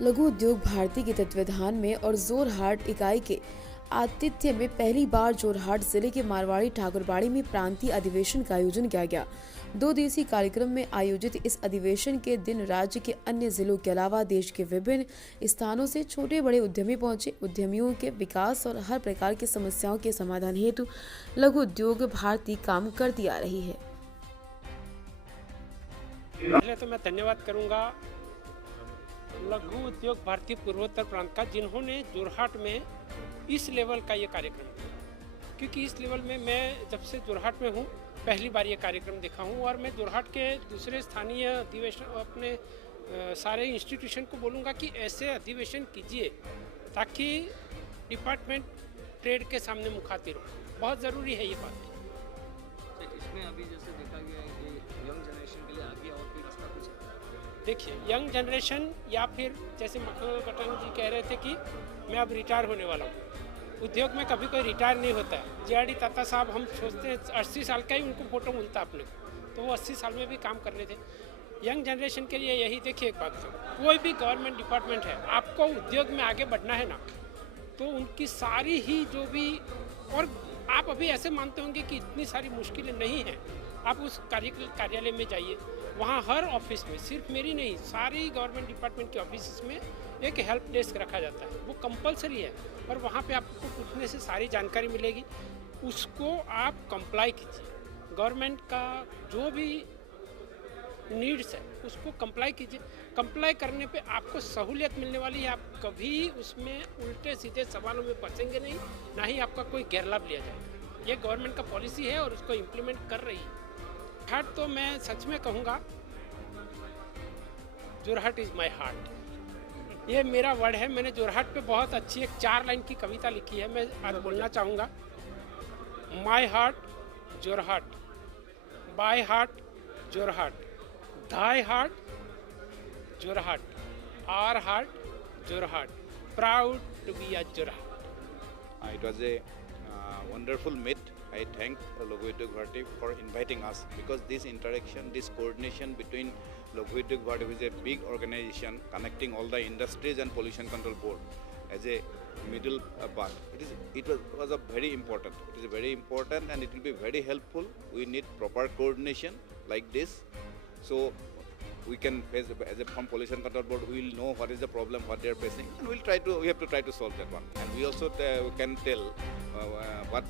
लघु उद्योग भारती के तत्वावधान में और जोरहाट इकाई के आतिथ्य में पहली बार जोरहाट जिले के मारवाड़ी ठाकुरबाड़ी में प्रांतीय अधिवेशन का आयोजन किया गया। 2 दिवसीय कार्यक्रम में आयोजित इस अधिवेशन के दिन राज्य के अन्य जिलों के अलावा देश के विभिन्न स्थानों से छोटे बड़े उद्यमी पहुंचे। उद्यमियों के विकास और हर प्रकार की समस्याओं के समाधान हेतु लघु उद्योग भारती काम करती आ रही है। पहले तो मैं धन्यवाद करूंगा लघु उद्योग भारतीय पूर्वोत्तर प्रांत का, जिन्होंने जोरहाट में इस लेवल का ये कार्यक्रम किया। क्योंकि इस लेवल में मैं जब से जोरहाट में हूँ पहली बार ये कार्यक्रम देखा हूँ, और मैं जोरहाट के दूसरे स्थानीय अधिवेशन अपने सारे इंस्टीट्यूशन को बोलूँगा कि ऐसे अधिवेशन कीजिए ताकि डिपार्टमेंट ट्रेड के सामने मुखातिब हो। बहुत ज़रूरी है ये बात। इसमें अभी जैसे देखा गया है कि यंग जनरेशन के लिए आगे और कोई रास्ता कुछ है? देखिए, यंग जनरेशन या फिर जैसे मखनलाल कटांग जी कह रहे थे कि मैं अब रिटायर होने वाला हूँ। उद्योग में कभी कोई रिटायर नहीं होता है। JRD ताता साहब, हम सोचते हैं 80 साल का ही उनको फोटो मिलता अपने को, तो वो 80 साल में भी काम कर रहे थे। यंग जनरेशन के लिए यही देखिए, एक बात, कोई भी गवर्नमेंट डिपार्टमेंट है, आपको उद्योग में आगे बढ़ना है ना, तो उनकी सारी ही जो भी, और आप अभी ऐसे मानते होंगे कि इतनी सारी मुश्किलें नहीं हैं। आप उस कार्यालय में जाइए, वहाँ हर ऑफिस में, सिर्फ मेरी नहीं, सारी गवर्नमेंट डिपार्टमेंट के ऑफिस में एक हेल्प डेस्क रखा जाता है। वो कंपलसरी है और वहाँ पे आपको पूछने से सारी जानकारी मिलेगी। उसको आप कंप्लाई कीजिए। गवर्नमेंट का जो भी नीड्स है उसको कंप्लाई कीजिए। कंप्लाई करने पे आपको सहूलियत मिलने वाली है। आप कभी उसमें उल्टे सीधे सवालों में फंसेंगे नहीं, ना ही आपका कोई गैरलाभ लिया जाएगा। ये गवर्नमेंट का पॉलिसी है और उसको इम्प्लीमेंट कर रही है। जोरहाट तो मैं सच में कहूँगा, जोरहाट इज़ माई हार्ट। ये मेरा वर्ड है। मैंने जोरहाट पे बहुत अच्छी एक 4 लाइन की कविता लिखी है, मैं आज बोलना चाहूँगा। My heart Jorhat, by heart Jorhat, thy heart Jorhat, our heart Jorhat, proud to be a Jorhat. It was a wonderful meet. I thank Laghu Udyog Bharati for inviting us, because this interaction, this coordination between Laghu Udyog Bharati, which is a big organization connecting all the industries and pollution control board, as a middle part, it was a very important. It is very important and it will be very helpful. We need proper coordination like this, so we can face, as a from pollution control board, we will know what is the problem, what they are facing, and we have to try to solve that one. And we also can tell what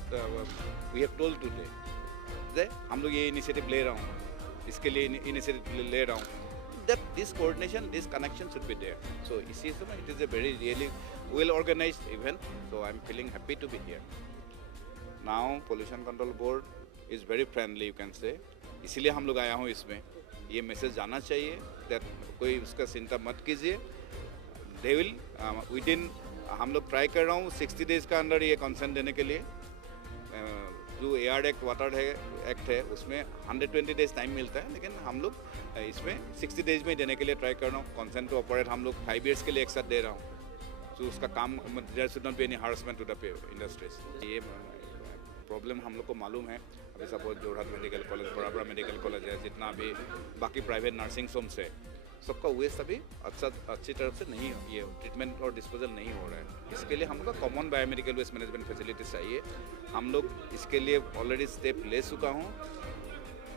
we have told today, that हम लोग ये initiative ले रहा हूँ, इसके लिए initiative ले रहा हूँ, that this coordination, this connection should be there. So इसी समय it is a very really well organized event, so I am feeling happy to be here. Now pollution control board is very friendly, you can say, इसीलिए हम लोग आया हूँ इसमें। ये message जाना चाहिए दैट कोई उसका चिंता मत कीजिए। दे विल विदिन, हम लोग ट्राई कर रहा हूँ 60 डेज़ का अंदर ये कंसेंट देने के लिए। जो एयर एक्ट, वाटर एक्ट है, उसमें 120 डेज़ टाइम मिलता है, लेकिन हम लोग इसमें 60 डेज़ में देने के लिए ट्राई कर रहा हूँ। कंसेंट टू ऑपरेट हम लोग 5 ईयर्स के लिए एक साथ दे रहा हूँ। तो उसका काम, there should not be any harassment to the industries. ये प्रॉब्लम हम लोग को मालूम है। अभी सपोज जोरहाट मेडिकल कॉलेज, बड़ा मेडिकल कॉलेज है, जितना अभी बाकी प्राइवेट नर्सिंग होम्स है, सबका वेस्ट अभी अच्छी तरफ से नहीं, ये ट्रीटमेंट और डिस्पोजल नहीं हो रहा है। इसके लिए हम लोग का common biomedical waste management facilities चाहिए। हम लोग इसके लिए ऑलरेडी स्टेप ले चुका हूँ।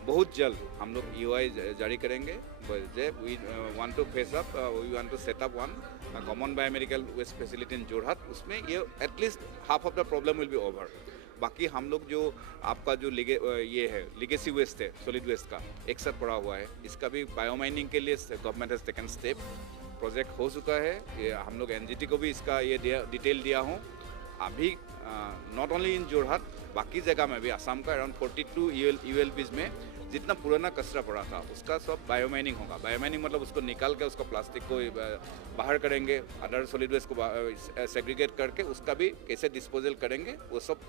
बहुत जल्द हम लोग EOI जारी करेंगे। We want to face up, we want to set up one common biomedical waste facility in Jorhat. उसमें ये at least half of the problem will be over. बाकी हम लोग जो आपका जो ये है लिगेसी वेस्ट है, सॉलिड वेस्ट का एक साथ पड़ा हुआ है, इसका भी बायोमाइनिंग के लिए government has taken step. Project हो चुका है। ये हम लोग NGT को भी इसका ये डिटेल दिया हूँ। अभी नॉट ओनली इन जोरहाट, बाकी जगह में भी आसाम का अराउंड 42 ULPs में जितना पुराना कचरा पड़ा था उसका सब बायोमाइनिंग होगा। बायोमाइनिंग मतलब उसको निकाल के उसको प्लास्टिक को बाहर करेंगे, अदर सॉलिड वेस्ट को सेग्रीगेट करके उसका भी कैसे डिस्पोजल करेंगे, वो सब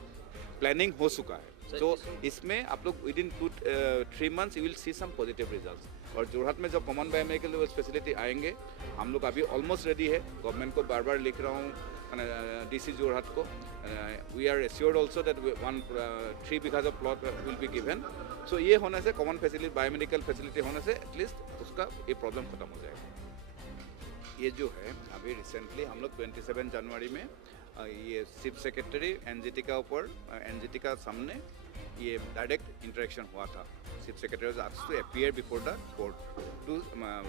प्लानिंग हो चुका है। तो इसमें आप लोग within 2-3 months you will see some positive results. और जोरहाट में जब कॉमन बायोमेडिकल वेस्ट फैसिलिटी आएंगे, हम लोग अभी ऑलमोस्ट रेडी है। गवर्नमेंट को बार बार लिख रहा हूँ, DC जोरहाट को। We are assured also that 3 bigha of plot will be given. So ये होने से, कॉमन फैसिलिटी बायोमेडिकल फैसिलिटी होने से एटलीस्ट उसका ये प्रॉब्लम खत्म हो जाएगा। ये जो है अभी रिसेंटली हम लोग 27 जनवरी में ये चीफ सेक्रेटरी एनजीटी का ऊपर एनजीटी का सामने ये डायरेक्ट इंटरेक्शन हुआ था। Chief secretary was asked to appear before the court to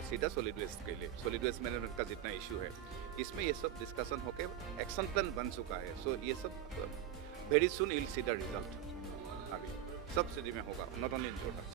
see the solid waste के लिए, सॉलिड वेस्ट मैनेजमेंट का जितना इशू है इसमें ये सब डिस्कशन होके एक्शन प्लान बन चुका है। सो ये सब very soon will see the result, अभी सब सिटी में होगा, नॉट ओनली इन जोरहाट।